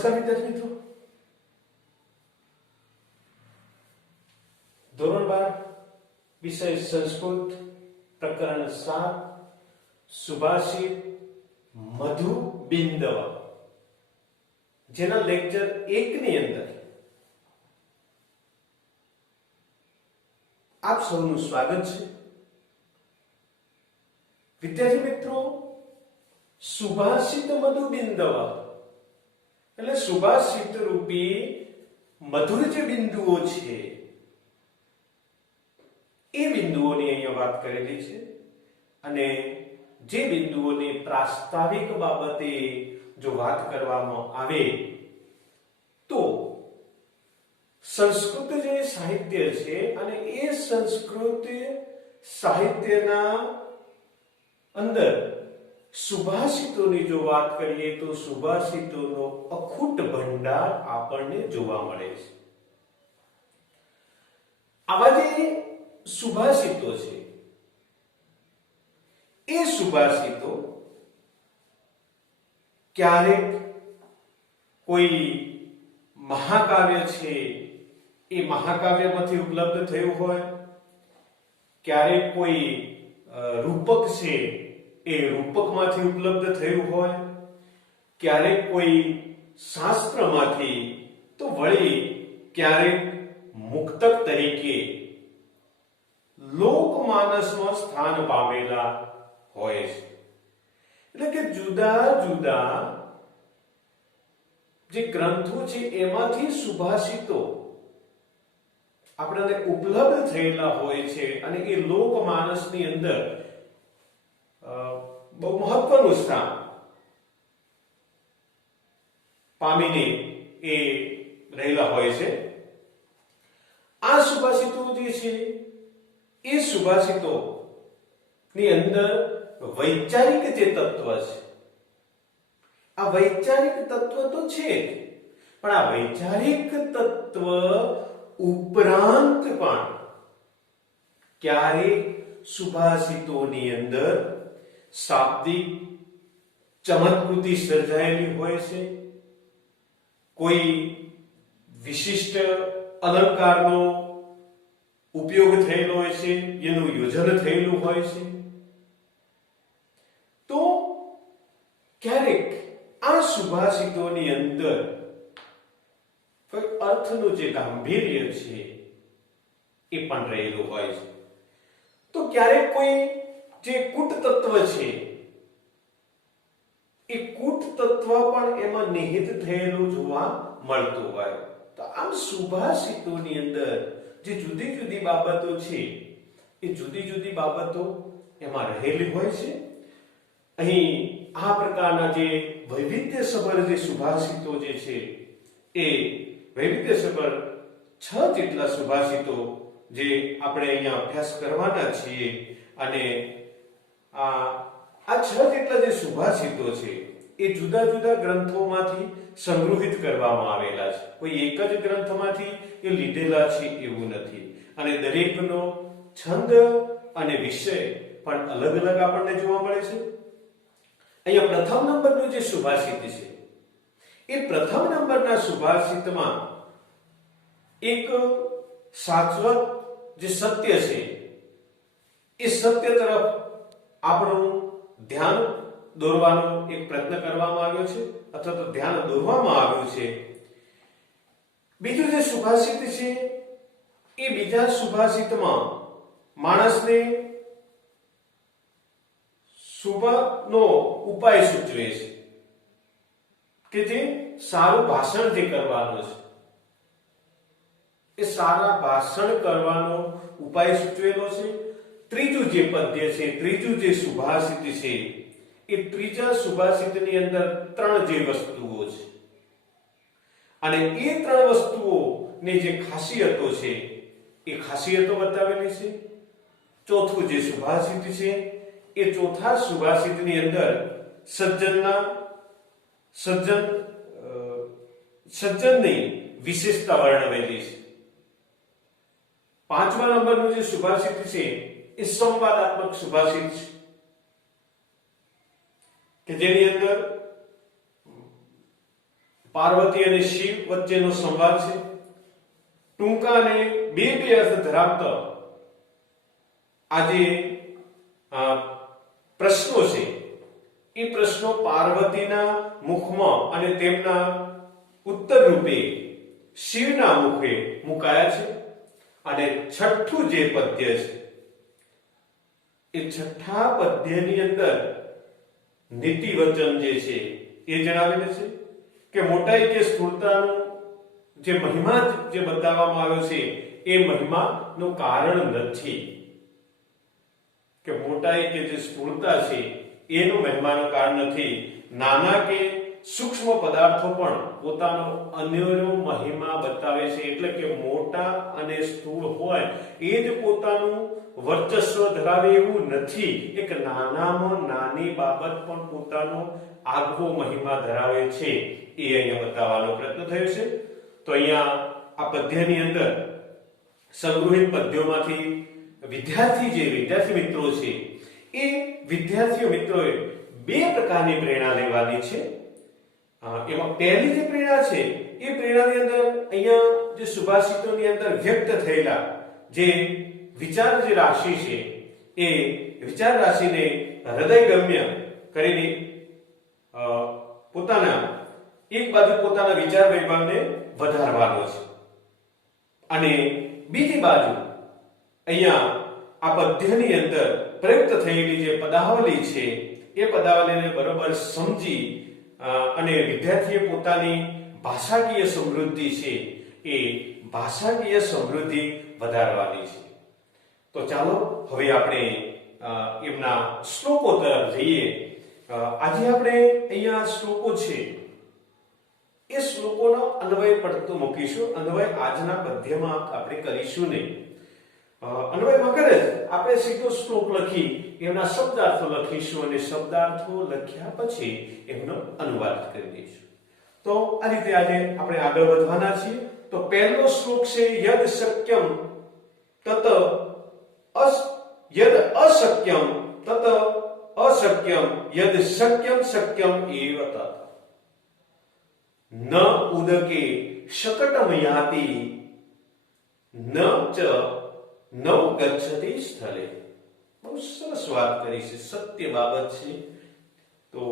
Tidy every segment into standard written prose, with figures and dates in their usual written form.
નમસ્કાર વિદ્યાર્થી મિત્રો, ધોરણ 12 વિષય સંસ્કૃત પ્રકરણ 7 સુભાષિત મધુ બિંદવ જેના લેક્ચર 1 ની અંદર આપ સૌનું સ્વાગત છે. વિદ્યાર્થી મિત્રો, સુભાષિત મધુ બિંદવ એટલે સુભાષિત રૂપી મધુર જે બિંદુઓ છે એ બિંદુઓની અહીંયા વાત કરેલી છે. અને જે બિંદુઓની પ્રાસ્તાવિક બાબતે જો વાત કરવામાં આવે તો સંસ્કૃત જે સાહિત્ય છે અને એ સંસ્કૃત સાહિત્યના અંદર સુભાષિતોની જો વાત કરીએ તો સુભાષિતોનો અખૂટ ભંડાર આપણને જોવા મળે છે. આવા જે સુભાષિતો છે એ સુભાષિતો ક્યારેક કોઈ મહાકાવ્ય છે એ મહાકાવ્યમાંથી ઉપલબ્ધ થયું હોય, ક્યારેક કોઈ રૂપક છે એ રૂપકમાંથી ઉપલબ્ધ થયું હોય, ક્યારેક કોઈ શાસ્ત્રમાંથી, તો વળી ક્યારેક મુક્તક તરીકે લોકમાનસમાં સ્થાન પામેલા હોય છે. એટલે કે જુદા જુદા જે ગ્રંથો છે એમાંથી સુભાષિતો આપણને ઉપલબ્ધ થયેલા હોય છે અને એ લોકમાનસની અંદર બહુ મહત્વનું સ્થાન પામીને એ રહેલા હોય છે. આ સુભાષિતો જે છે એ સુભાષિતો ની અંદર વૈચારિક જે તત્વ છે, આ વૈચારિક તત્વ તો છે પણ આ વૈચારિક તત્વ ઉપરાંત પણ ક્યારેક સુભાષિતોની અંદર શાબ્દિક ચમત્કૃતિ સર્જાયેલી હોય છે, કોઈ વિશિષ્ટ અલંકારનો ઉપયોગ થયેલો હોય છે, એનું યોજન થયેલું હોય છે. તો ક્યારેક આ સુભાષિતોની અંદર કોઈ અર્થનું જે ગાંભીર્ય છે એ પણ રહેલું હોય છે. તો ક્યારેક કોઈ જે કૂટ તત્વ છે એ કૂટ તત્વ પણ એમાં નિહિત થયેલું જોવા મળતું હોય. તો આમ સુભાષિતોની અંદર જે જુદી જુદી બાબતો છે એ જુદી જુદી બાબતો એમાં રહેલી હોય છે. અહીં આ પ્રકારના જે વૈવિધ્યસભર જે સુભાષિતો જે છે એ વૈવિધ્યસભર 6 જેટલા સુભાષિતો જે આપણે અહીંયા અભ્યાસ કરવાના છીએ. અને આ 6 જેટલા જે સુભાષિતો છે એ જુદા જુદા ગ્રંથોમાંથી સંગ્રહિત કરવામાં આવેલા છે. કોઈ એક જ ગ્રંથમાંથી એ લીધેલા છે એવું નથી. અને દરેકનો છંદ અને વિષય પણ અલગ અલગ આપણને જોવા મળે છે. અહીંયા પ્રથમ નંબરનું જે સુભાષિત છે એ પ્રથમ નંબરના સુભાષિતમાં એક શાશ્વત જે સત્ય છે એ સત્ય તરફ આપણું ધ્યાન દોરવાનો એક પ્રયત્ન કરવામાં આવ્યો છે અથવા તો ધ્યાન દોરવામાં આવ્યું છે. બીજું જે સુભાષિત છે એ બીજા સુભાષિતમાં માણસને શુભનો ઉપાય સૂચવે છે કે જે સારું ભાષણ જે કરવાનું છે એ સારા ભાષણ કરવાનો ઉપાય સૂચવેલો છે. ત્રીજું જે પદ્ય છે, ત્રીજું જે સુભાષિત છે એ ત્રીજા સુભાષિતની અંદર 3 જે વસ્તુઓ છે અને એ 3 વસ્તુઓની જે ખાસિયતો છે એ ખાસિયતો બતાવેલી છે. ચોથું જે સુભાષિત છે એ ચોથા સુભાષિતની અંદર સજ્જનની વિશેષતા વર્ણવેલી છે. 5મા નંબરનું જે સુભાષિત છે એ સંવાદાત્મક સુભાષિત છે કે જેની અંદર પાર્વતી અને શિવ વચ્ચેનો સંવાદ છે. ટૂંકા અને બે અર્થ ધરાવતા આ જે પ્રશ્નો છે એ પ્રશ્નો પાર્વતીના મુખમાં અને તેમના ઉત્તર રૂપે શિવના મુખે મુકાયા છે. અને છઠ્ઠું જે પદ્ય છે એ છઠ્ઠા પદ્યની અંદર નીતિ વચન જે છે એ જણાવેલ છે કે મોટાઈ કે સ્થૂળતાનો જે મહિમા જે બતાવવામાં આવ્યો છે એ મહિમાનું કારણ નથી. કે મોટાઈ કે જે સ્થૂળતા છે એનું મહિમાનું કારણ નથી. નાના કે સૂક્ષ્મ પદાર્થો પણ પોતાનો અન્યનો મહિમા બતાવે છે. એટલે કે મોટા અને સ્થૂળ હોય એ જ પોતાનું વર્ચસ્વ ધરાવે એવું નથી. એક નાનામાં નાની બાબત પણ પોતાનો આગવો મહિમા ધરાવે છે એ અહીંયા બતાવવાનો પ્રયત્ન થયો છે. તો અહીંયા આ પદ્યની અંદર સંગ્રહિત પદ્યોમાંથી વિદ્યાર્થી મિત્રો છે એ વિદ્યાર્થીઓ મિત્રોએ બે પ્રકારની પ્રેરણા લેવાની છે. એમાં પહેલી જે પ્રેરણા છે એ પ્રેરણાની અંદર અહીંયા જે સુભાષિતોની અંદર વ્યક્ત થયેલા જે વિચાર જે રાશિ છે એ વિચાર રાશિને હૃદયગમ્ય કરીને પોતાના એક બાજુ પોતાના વિચાર વૈભવને વધારવાનો છે અને બીજી બાજુ અહીંયા આ પદ્યની અંદર પ્રયુક્ત થયેલી જે પદાવલી છે એ પદાવલીને બરોબર સમજી અને વિદ્યાર્થીએ પોતાની ભાષાકીય સમૃદ્ધિ છે એ ભાષાકીય સમૃદ્ધિ વધારવાની છે. તો ચાલો હવે આપણે એમના શ્લોકો તરફ જઈએ. આજે આપણે અહીંયા શ્લોકો છે એ શ્લોકોનો અન્વય પડતો મૂકીશું. અન્વય આજના પદ્યમાં આપણે કરીશું નહીં. અન્વયમાં કરે આપણે સીધો શ્લોક લખી એમના શબ્દાર્થો લખીશું અને શબ્દાર્થો લખ્યા પછી એમનો અનુવાદ કરી દઈશું. તો આ રીતે આજે આપણે આગળ વધવાના છીએ. તો પહેલો શ્લોક છે યદ શક્યમ તત યદ અશક્યમ તત અશક્યમ યદ શક્યમ શક્યમ એવ તત ન ઉદકે શકટમ યાતિ ન ચ નવ ગચ્છતિ સ્થળે. બહુ સરસ વાત કરી છે, સત્ય બાબત છે. તો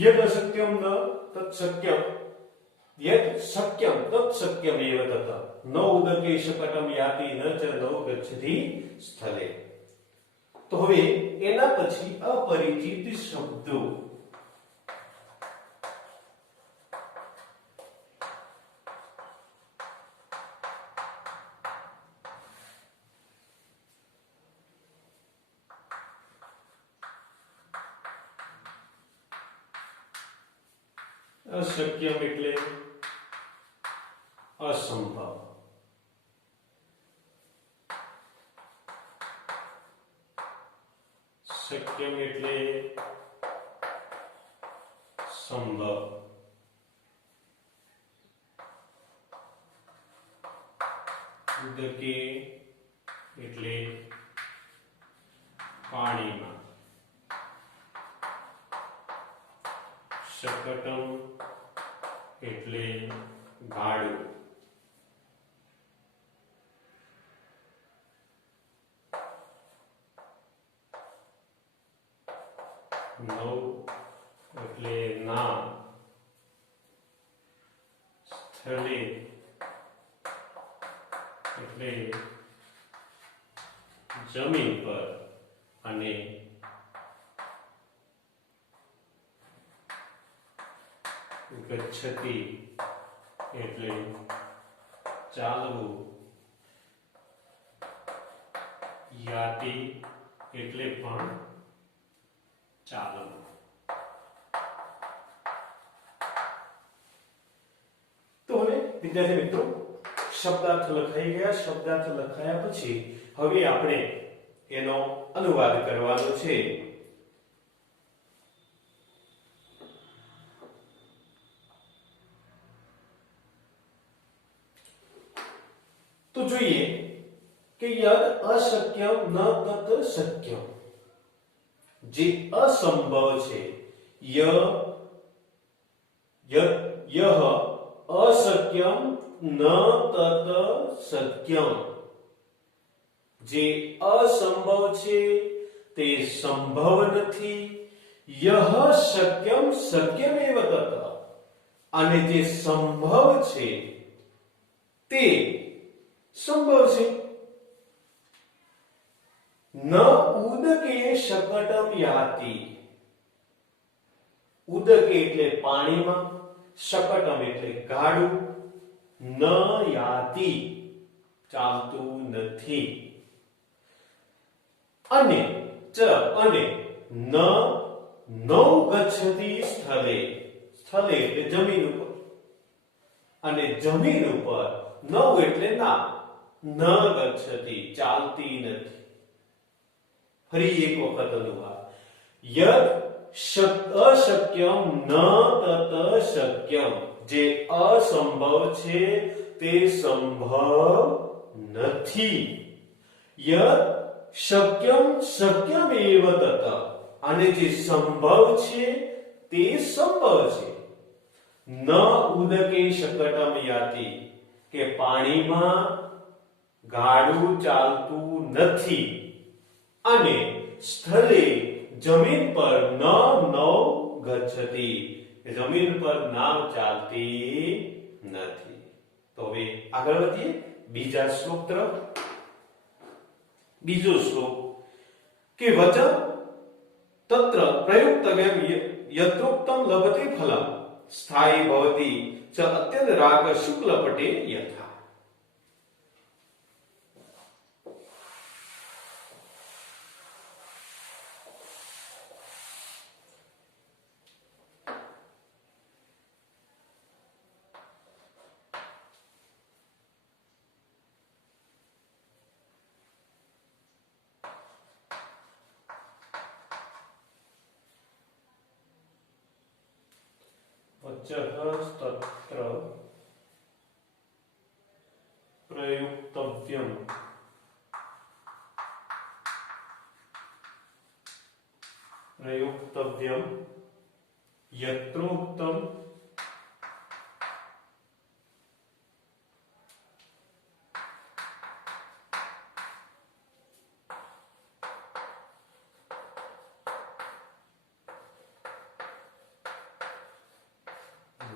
યદ અશક્યમ ન તત શક્યમ યદ શક્યમ તત શક્યમ એવ તત ન ઉદકે શકટમ યાતિ ન ચ નવ ગચ્છતિ સ્થળે. તો હવે એના પછી અપરિચિત શબ્દો. અશક્યમ એટલે અસંભવ. શક્યમ એટલે સંભવ. ઉદકે એટલે પાણીમાં. શકટમ એટલે ગાડું. નૌ એટલે નાવ. સ્થલે એટલે જમીન પર. અને ગચ્છતિ એટલે ચાલવું. યાતિ એટલે પણ ચાલવું. તો હવે વિદ્યાર્થી મિત્રો શબ્દાર્થ લખાઈ ગયા. શબ્દાર્થ લખાયા પછી હવે આપણે એનો અનુવાદ કરવાનો છે. તો જોઈએ કે યદ અશક્યમ ન તત શક્યમ, જે અસંભવ છે, યહ અશક્યમ ન તત શક્યમ, જે અસંભવ છે તે સંભવ નથી. યહ શક્યમ શક્યમેવ તત, અને જે સંભવ છે તે સંભવ છે. ન ઉદકે શકટમ યાતિ, ઉદકે એટલે પાણીમાં, શકટમ એટલે ગાડું, ન યાતિ ચાલતું નથી. અને અને ન નૌ ગચ્છતિ સ્થલે, સ્થલે એટલે જમીન ઉપર, અને જમીન ઉપર નૌ એટલે ના, ન ગચ્છતિ ચાલતી નથી. ફરી એક વખત અનુવાદ. યદ અશક્યમ ન તત શક્યમ, જે અસંભવ છે તે સંભવ નથી. યદ શક્યમ શક્યમેવ તત, અને જે સંભવ છે તે સંભવ છે. ન ઉદકે શકટમ યાતિ, કે પાણીમાં ગાડું ચાલતું નથી. અને સ્થલે જમીન પર ન નૌ ગચ્છતિ, જમીન પર નાવ ચાલતી નથી. તો હવે આગળ વધીએ બીજા શ્લોક તરફ. બીજો શ્લોક કે વચન તત્ર પ્રયુક્તવ્યમ યત્રોક્તમ લભતે ફલમ સ્થાયી ભવતિ ચ અત્યંત રાગ શુક્લપટે યથા. તત્ર પ્રયુક્તવ્યમ યત્રોક્તમ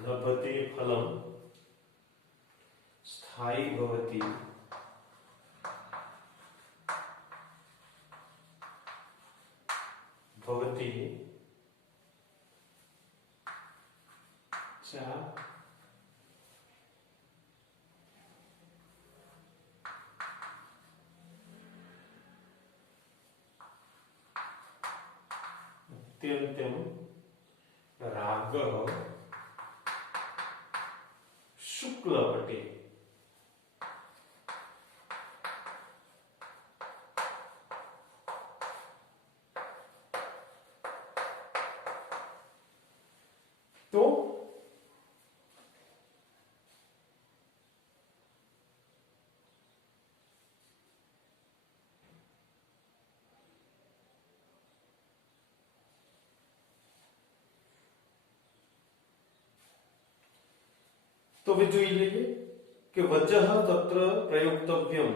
लभते फलम स्थायी भवति भवति च अत्यंतम रागः तो હવે જોઈ લઈએ કે વજઃ તત્ર પ્રયુક્તવ્યમ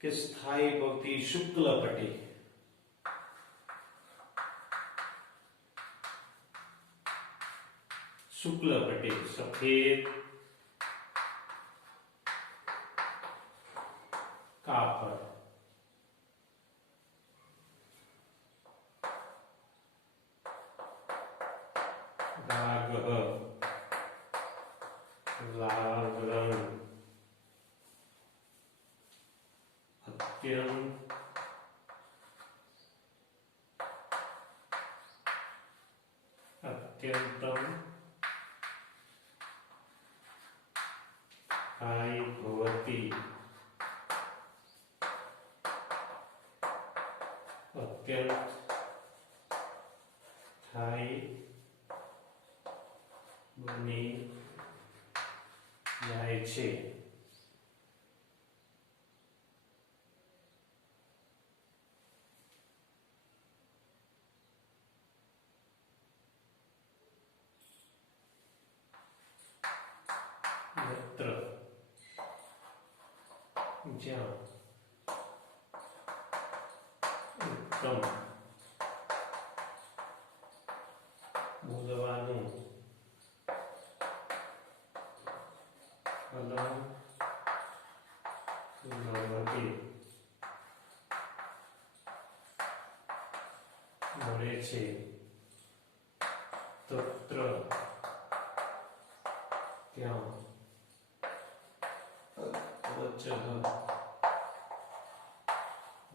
કે સ્થાયી ભવતી શુક્લપટે શુક્લપટે સફેદ કાપડ રાગઃ લાલ રંગ અત્યંતમ स्थायी भवति अत्यंत स्थायी बनी जाए छे। જ્યાં ઉત્તમ બોલવાનું ફલન સુલભતે મળે છે તત્ર ત્યાં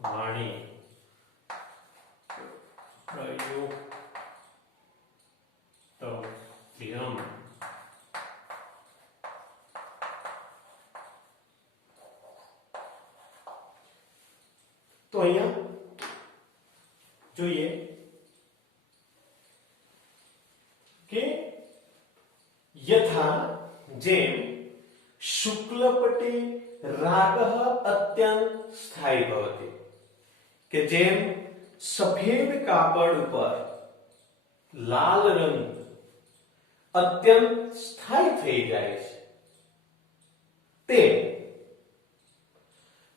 વાણી પ્રયુક્તવ્યમ તો અહીંયા જોઈએ કે યથા જેમ શુક્લપટે રાગઃ અત્યંત સ્થાયી ભવતિ કે જેમ સફેદ કાપડ ઉપર લાલ રંગ અત્યંત સ્થાયી થઈ જાય છે તે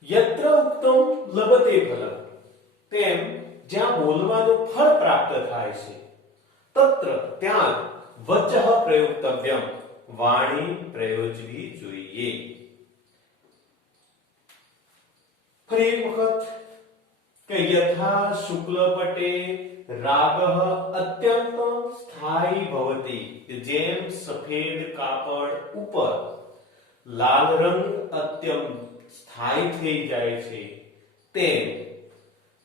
યત્ર ઉક્તમ લભતે ફલમ તેમ જ્યાં બોલવાનું ફળ પ્રાપ્ત થાય છે તત્ર ત્યાં વચઃ પ્રયુક્તવ્યમ વાણી પ્રયોજવી જોઈએ। ફરી એક વખત કે યથા શુક્લપટે રાગઃ અત્યંત સ્થાયી ભવતિ જેમ સફેદ કાપડ ઉપર લાલ રંગ અત્યંત સ્થાયી થઈ જાય છે તેમ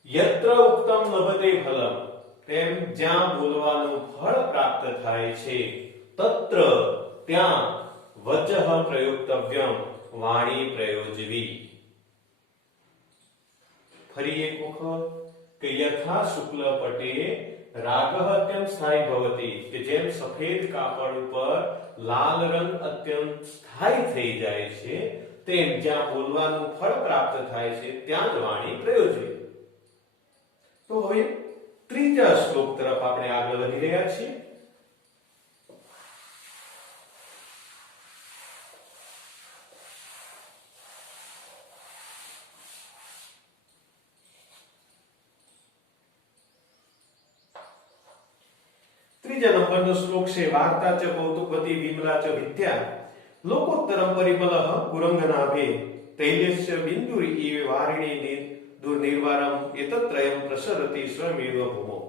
યત્ર ઉક્તમ લભતે ફલમ તેમ જ્યાં બોલવાનું ફળ પ્રાપ્ત થાય છે તત્ર ત્યાં વચઃ પ્રયુક્તવ્યમ વાણી પ્રયોજવી। ફરી એક વખત કે યથા શુક્લપટે રાગઃ અત્યંત સ્થાયી ભવતિ કે જેમ સફેદ કાપડ ઉપર લાલ રંગ અત્યંત સ્થાયી થઈ જાય છે તેમ જ્યાં બોલવાનું ફળ પ્રાપ્ત થાય છે ત્યાં જ વાણી પ્રયોજવી। તો હવે ત્રીજા શ્લોક તરફ આપણે આગળ વધી રહ્યા છીએ। ત્રીજા નંબરનો શ્લોક છે વાર્તા ચ કૌતુકવતી વિમલા ચ વિદ્યા લોકોત્તરમ પરિમલઃ કુરંગનાભે તૈલસ્ય બિંદુરી ઇવ વારિણી દુર્નિર્વારમ એતત્રયમ પ્રસરતિ સ્વમેવ ભૂમો।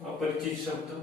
અપરિચિત શબ્દો.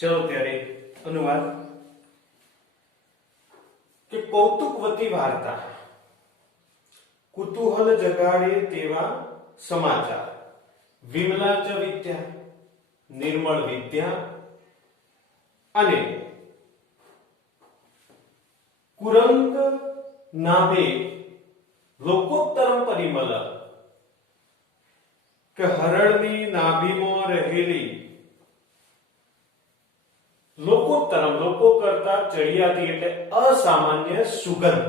ચલો ત્યારે અનુવાદ. કે કૌતુકવતી વાર્તા, કુતૂહલ જગાડે તેવા સમાચાર, વિમલા ચ વિદ્યા, નિર્મળ વિદ્યા, અને કુરંગ નાભે લોકોત્તરમ પરિમલ, કે હરણની નાભીમાં રહેલી લોકોત્તરમ, લોકો કરતા ચડિયાતી એટલે અસામાન્ય સુગંધ,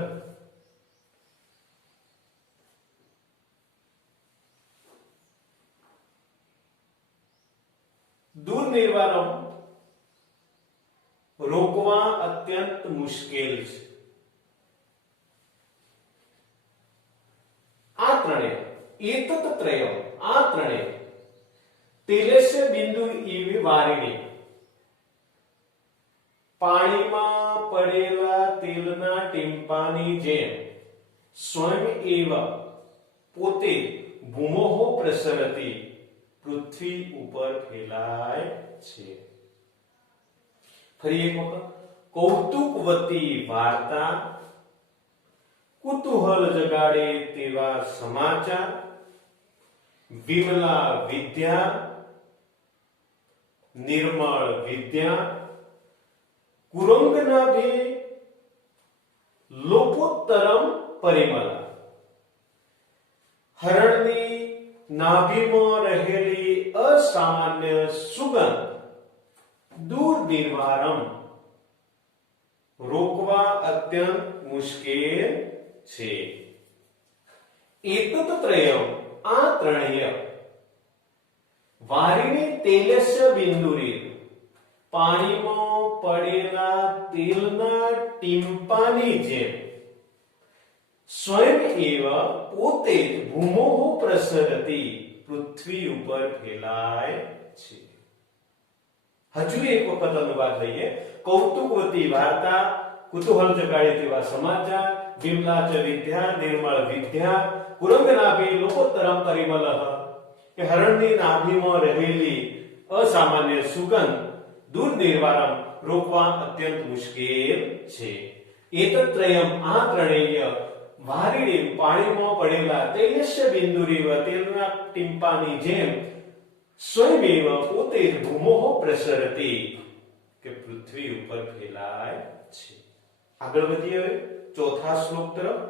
દુર્નિવારમ, રોકવા અત્યંત મુશ્કેલ છે. આ ત્રણે એતત ત્રયમ, આ ત્રણે તિલેશ્ય બિંદુ ઇવ વારિણી, પાણીમાં પડેલા તેલના ટીમ્પાની જેમ સ્વયં એવ પોતે ભૂમોહ પ્રસરતી, પૃથ્વી ઉપર ફેલાય છે. ફરી એક વખત. કૌતુકવતી વાર્તા, કુતૂહલ જગાડે તેવા સમાચાર, વિમલા વિદ્યા, નિર્મળ વિદ્યા, કુરંગનાભે લોકોત્તરમ પરિમલ, હરણની નાભીમાં રહેલી અસામાન્ય સુગંધ, દૂર નિર્વારમ, રોકવા અત્યંત મુશ્કેલ છે. એતત્ત્રયમ આ ત્રણેય વારીને તેલસ્ય બિંદુરે પાણીમાં પડેલા તેલના ટીમ્પાની જેમ સ્વયં એવ પોતે જ ભૂમોહ પ્રસરતી પૃથ્વી ઉપર ફેલાય છે. હજુ એક વખત અનુવાદ લઈએ. કૌતુકવતી વાર્તા, કુતૂહલ જગાડે તેવા સમાચાર, વિમલા ચ વિદ્યા નિર્મળ વિદ્યા કુરંગનાભી લોકોત્તરમ પરિમલઃ કે હરણની નાભીમાં રહેલી અસામાન્ય સુગંધ દુર્નિવારમ રોકવા અત્યંત મુશ્કેલ છે. એતત્ત્રયમ આ ત્રણેય વારીને પાણીમાં પડેલા તૈલસ્ય બિંદુરેવ તેલના ટીમ્પાની જેમ સ્વયમેવ પોતે જ ભૂમોહ પ્રસરતી કે પૃથ્વી ઉપર ફેલાય છે. આગળ વધીએ હવે ચોથા શ્લોક તરફ.